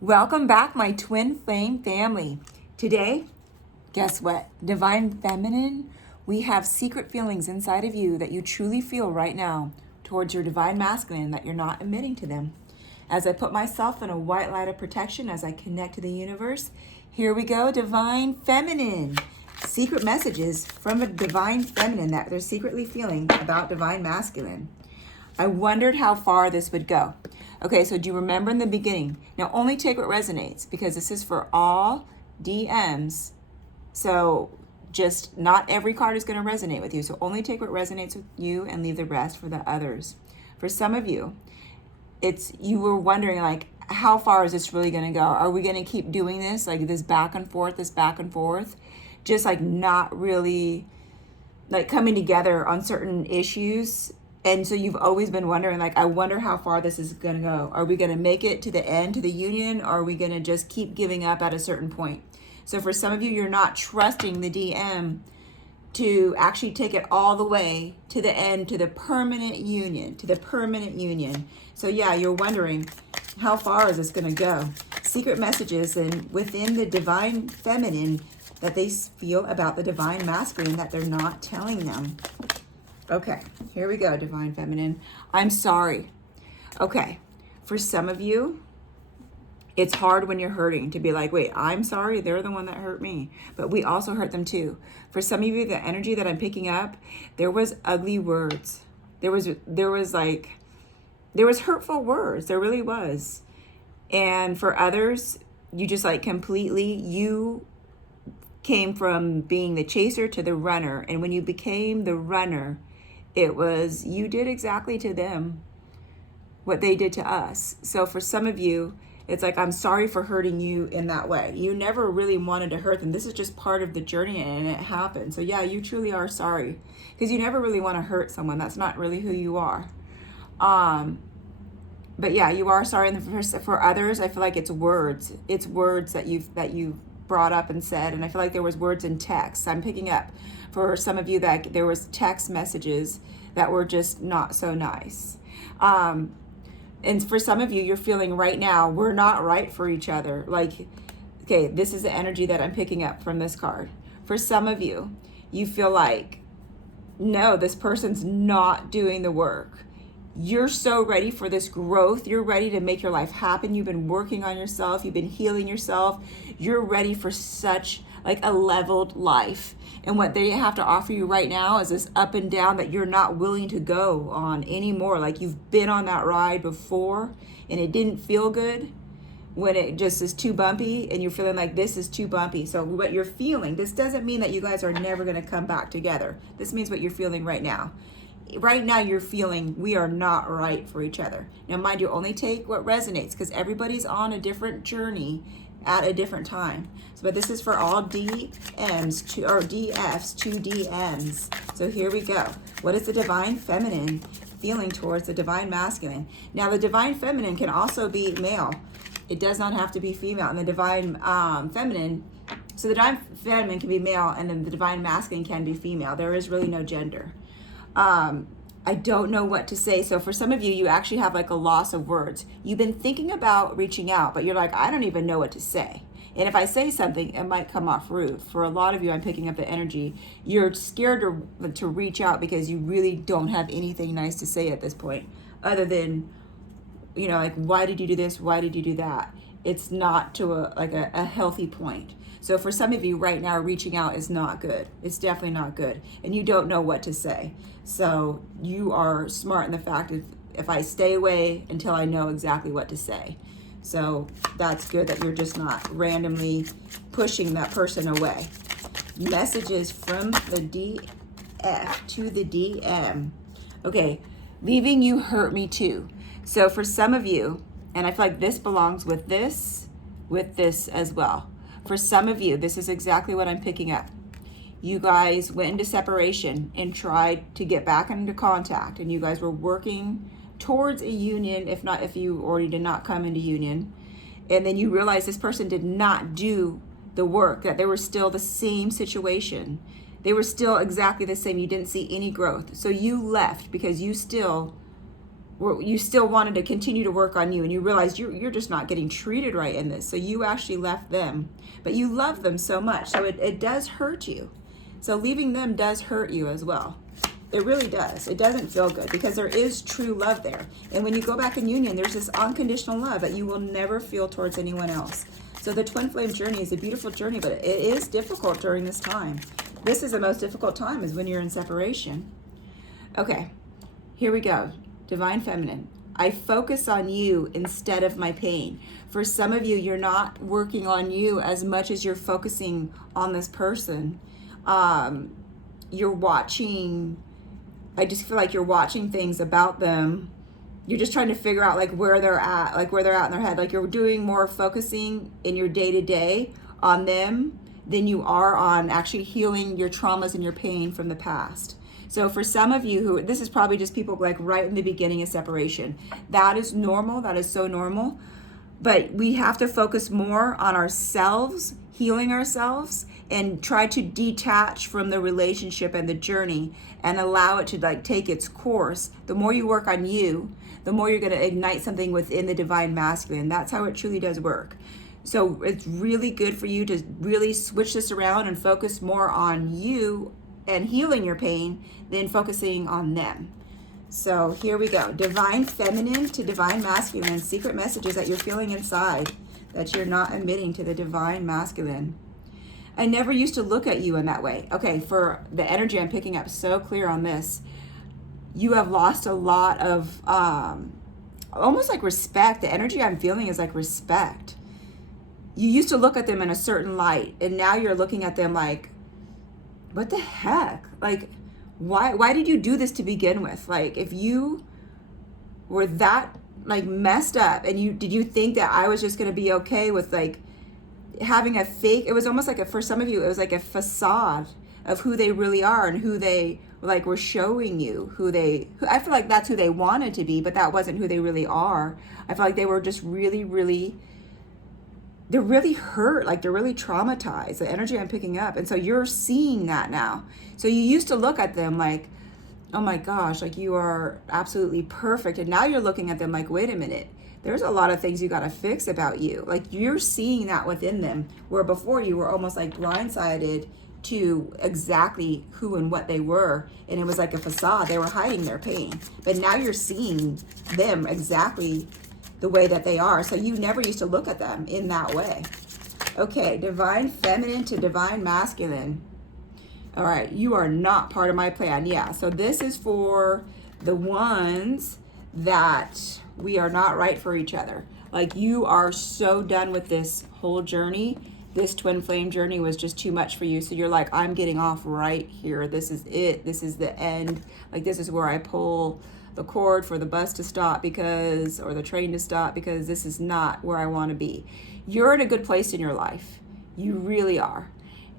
Welcome back, my twin flame family. Today, guess what? Divine Feminine, we have secret feelings inside of you that you truly feel right now towards your Divine Masculine that you're not admitting to them. As I put myself in a white light of protection as I connect to the universe, here we go, Divine Feminine. Secret messages from a Divine Feminine that they're secretly feeling about Divine Masculine. I wondered how far this would go. Okay, so do you remember in the beginning? Now only take what resonates because this is for all DMs. So just not every card is going to resonate with you. So only take what resonates with you and leave the rest for the others. For some of you, you were wondering like, how far is this really going to go? Are we going to keep doing this? Like this back and forth, just like not really like coming together on certain issues. And so you've always been wondering, like, I wonder how far this is going to go. Are we going to make it to the end, to the union? Or are we going to just keep giving up at a certain point? So for some of you, you're not trusting the DM to actually take it all the way to the end, to the permanent union, So yeah, you're wondering, how far is this going to go? Secret messages and within the Divine Feminine that they feel about the Divine Masculine that they're not telling them. Okay, here we go, Divine Feminine. I'm sorry. Okay, for some of you, it's hard when you're hurting to be like, wait, I'm sorry, they're the one that hurt me. But we also hurt them too. For some of you, the energy that I'm picking up, there was ugly words. There was hurtful words. There really was. And for others, you just like completely, you came from being the chaser to the runner. And when you became the runner, it was, you did exactly to them what they did to us. So for some of you, it's like, I'm sorry for hurting you in that way. You never really wanted to hurt them. This is just part of the journey and it happened. So yeah, you truly are sorry because you never really want to hurt someone. That's not really who you are. But yeah, you are sorry. And for others, I feel like it's words. It's words that you've brought up and said. And I feel like there was words in text. I'm picking up for some of you that there was text messages that were just not so nice. And for some of you, you're feeling right now, we're not right for each other. Like, okay, this is the energy that I'm picking up from this card. For some of you, you feel like, no, this person's not doing the work. You're so ready for this growth. You're ready to make your life happen. You've been working on yourself. You've been healing yourself. You're ready for such like a leveled life. And what they have to offer you right now is this up and down that you're not willing to go on anymore. Like you've been on that ride before and it didn't feel good when it just is too bumpy and you're feeling like this is too bumpy. So what you're feeling, this doesn't mean that you guys are never going to come back together. This means what you're feeling right now. Right now you're feeling we are not right for each other. Now mind you, only take what resonates because everybody's on a different journey at a different time. So, but this is for all DMs or DFs to DMs. So here we go. What is the Divine Feminine feeling towards the Divine Masculine? Now the Divine Feminine can also be male. It does not have to be female. And the Divine Feminine, so the Divine Feminine can be male and then the Divine Masculine can be female. There is really no gender. I don't know what to say. So for some of you, you actually have like a loss of words. You've been thinking about reaching out, but you're like, I don't even know what to say. And if I say something, it might come off rude. For a lot of you, I'm picking up the energy. You're scared to reach out because you really don't have anything nice to say at this point, other than, like, why did you do this? Why did you do that? It's not to a healthy point. So for some of you right now, reaching out is not good. It's definitely not good. And you don't know what to say. So you are smart in the fact if I stay away until I know exactly what to say. So that's good that you're just not randomly pushing that person away. Messages from the DF to the DM. Okay, leaving you hurt me too. So for some of you, and I feel like this belongs with this as well. For some of you, this is exactly what I'm picking up. You guys went into separation and tried to get back into contact, and you guys were working towards a union, if you already did not come into union. And then you realize this person did not do the work, that they were still the same situation. They were still exactly the same. You didn't see any growth. So you left because you still you still wanted to continue to work on you, and you realized you're just not getting treated right in this. So you actually left them, but you love them so much. So it does hurt you. So leaving them does hurt you as well. It really does. It doesn't feel good because there is true love there. And when you go back in union, there's this unconditional love that you will never feel towards anyone else. So the twin flame journey is a beautiful journey, but it is difficult during this time. This is the most difficult time, is when you're in separation. Okay, here we go. Divine Feminine. I focus on you instead of my pain. For some of you, you're not working on you as much as you're focusing on this person. You're watching, I just feel like you're watching things about them. You're just trying to figure out like where they're at in their head. Like you're doing more focusing in your day-to-day on them than you are on actually healing your traumas and your pain from the past. So for some of you who, this is probably just people like right in the beginning of separation. That is normal. That is so normal. But we have to focus more on ourselves, healing ourselves, and try to detach from the relationship and the journey and allow it to like take its course. The more you work on you, the more you're going to ignite something within the divine masculine. That's how it truly does work. So it's really good for you to really switch this around and focus more on you and healing your pain than focusing on them. So here we go. Divine Feminine to Divine Masculine. Secret messages that you're feeling inside that you're not admitting to the Divine Masculine. I never used to look at you in that way. Okay, for the energy I'm picking up, so clear on this. You have lost a lot of almost like respect. The energy I'm feeling is like respect. You used to look at them in a certain light, and now you're looking at them like, what the heck? Like, why did you do this to begin with? Like, if you were that like messed up, and did you think that I was just going to be okay with like having a fake? It was almost like for some of you, it was like a facade of who they really are and who they like were showing you I feel like that's who they wanted to be, but that wasn't who they really are. I feel like they were just they're really hurt, like they're really traumatized, the energy I'm picking up. And so you're seeing that now. So you used to look at them like, oh my gosh, like you are absolutely perfect. And now you're looking at them like, wait a minute, there's a lot of things you got to fix about you. Like you're seeing that within them, where before you were almost like blindsided to exactly who and what they were. And it was like a facade. They were hiding their pain. But now you're seeing them exactly the way that they are. So you never used to look at them in that way. Okay, Divine Feminine to Divine Masculine. All right, you are not part of my plan. Yeah, so this is for the ones that we are not right for each other. Like you are so done with this whole journey. This twin flame journey was just too much for you. So you're like, I'm getting off right here. This is it. This is the end. Like this is where I pull the cord for the bus to stop or the train to stop, because this is not where I want to be. You're in a good place in your life. You really are.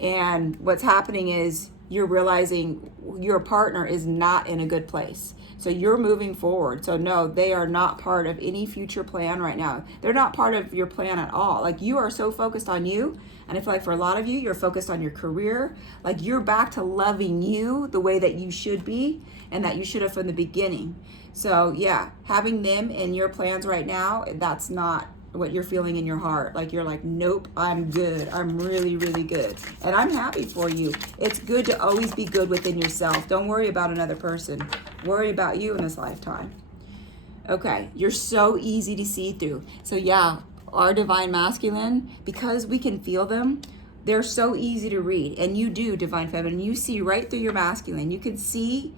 And what's happening is you're realizing your partner is not in a good place. So you're moving forward. So no, they are not part of any future plan right now. They're not part of your plan at all. Like you are so focused on you. And I feel like for a lot of you, you're focused on your career. Like you're back to loving you the way that you should be and that you should have from the beginning. So yeah, having them in your plans right now, that's not what you're feeling in your heart. Like you're like, nope, I'm good. I'm really, really good. And I'm happy for you. It's good to always be good within yourself. Don't worry about another person. Worry about you in this lifetime. Okay, you're so easy to see through. So yeah, our Divine Masculine, because we can feel them, they're so easy to read. And you do, Divine Feminine. You see right through your masculine. You can see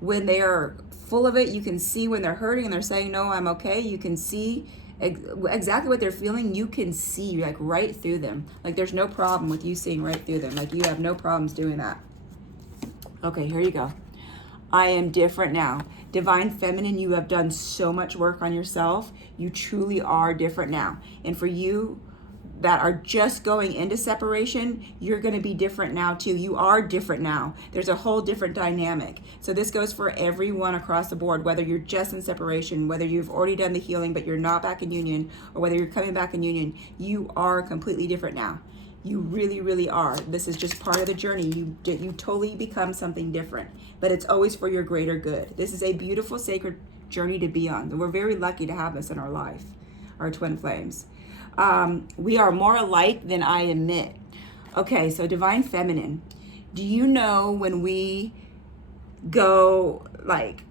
when they are full of it. You can see when they're hurting and they're saying, no, I'm okay. You can see exactly what they're feeling. You can see like right through them. Like there's no problem with you seeing right through them. Like you have no problems doing that. Okay, here you go. I am different now. Divine Feminine, you have done so much work on yourself. You truly are different now. And for you that are just going into separation, you're going to be different now too. You are different now. There's a whole different dynamic. So this goes for everyone across the board, whether you're just in separation, whether you've already done the healing but you're not back in union, or whether you're coming back in union. You are completely different now. You really, really are. This is just part of the journey. You totally become something different, but it's always for your greater good. This is a beautiful, sacred journey to be on. We're very lucky to have this in our life, our twin flames. We are more alike than I admit. Okay, so divine feminine. Do you know when we go like,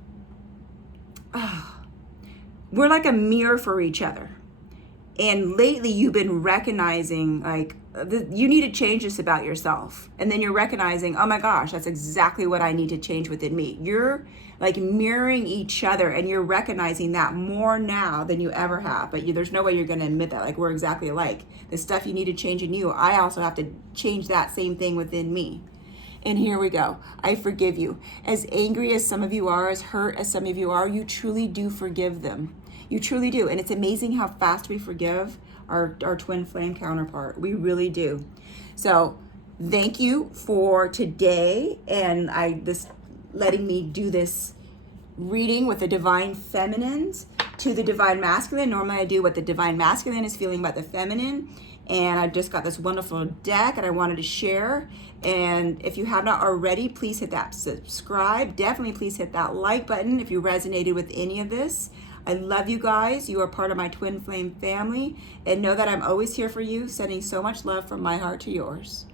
we're like a mirror for each other. And lately you've been recognizing like, you need to change this about yourself. And then you're recognizing, oh my gosh, that's exactly what I need to change within me. You're like mirroring each other, and you're recognizing that more now than you ever have. But there's no way you're going to admit that. Like, we're exactly alike. The stuff you need to change in you, I also have to change that same thing within me. And here we go. I forgive you. As angry as some of you are, as hurt as some of you are, you truly do forgive them. You truly do. And it's amazing how fast we forgive our twin flame counterpart. We really do. So thank you for today, and letting me do this reading with the divine feminines to the divine masculine. Normally I do what the divine masculine is feeling about the feminine, and I just got this wonderful deck and I wanted to share. And if you have not already, please hit that subscribe. Definitely please hit that like button if you resonated with any of this. I love you guys. You are part of my twin flame family, and know that I'm always here for you, sending so much love from my heart to yours.